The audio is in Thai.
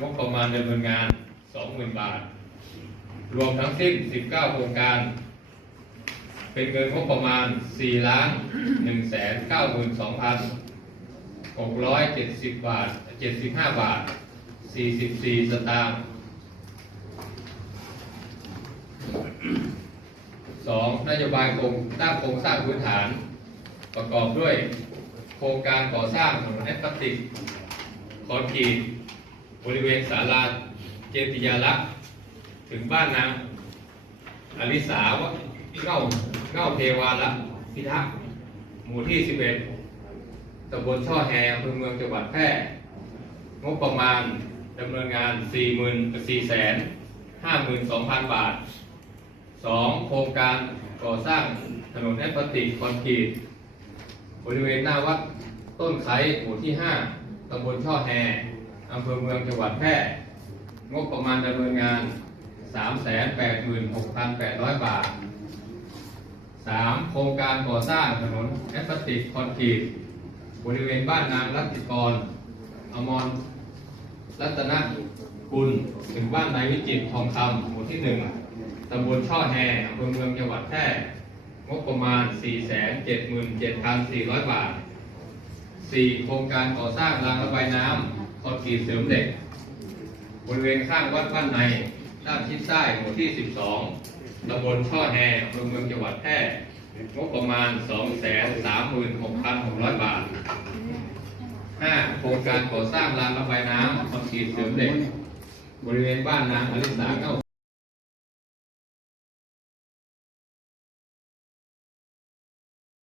งบประมาณดำเนินงาน 20,000 บาท รวมทั้งสิ้น 19 โครงการ เป็นเงินงบประมาณ 4 ล้าน1 9 2 670 บาท 75 บาท 44 สตางค์สองนโยบายโครงสร้างโครงสร้างพื้นฐาน ประกอบด้วย โครงการก่อสร้างถนนแอสฟัลติกคอนกรีต บริเวณศาลาเจติยาลักษ์ถึงบ้านนางอลิสาวะเง่าเง่าเทวาละพิทักษ์หมู่ที่ 11ตำบลช่อแฮอำเภอเมืองจังหวัดแพร่งบประมาณดำเนินงาน 4 0 0 0 0 4แสน52,000 บาทสองโครงการก่อสร้างถนนแอสฟัลติกคอนกรีตบริเวณหน้าวัดต้นไทรหมู่ที่ 5ตำบลช่อแฮ อำเภอเมืองจังหวัดแพร่ งบประมาณดำเนินงาน 386,800 บาท 3. โครงการก่อสร้างถนนแอสฟัลติกคอนกรีตบริเวณบ้านนางรัตติกร อมรรัตนกุลถึงบ้านนายวิจิตรทองคำหมู่ที่หนึ่งตำบลช่อแฮอำเภอเมืองจังหวัดแพร่งบประมาณ 477,400 บาท 4. โครงการก่อสร้างรางระบายน้ำ คอนกรีตเสริมเหล็ก บริเวณข้างวัดบ้านในด้านทิศใต้หมู่ที่ 12ตำบลช่อแฮอำเภอเมืองจังหวัดแพร่งบประมาณ 236,600 บาท 5. โครงการก่อสร้างรางระบายน้ำคอนกรีตเสริมเหล็ก บริเวณบ้านนางอลิสาเก้า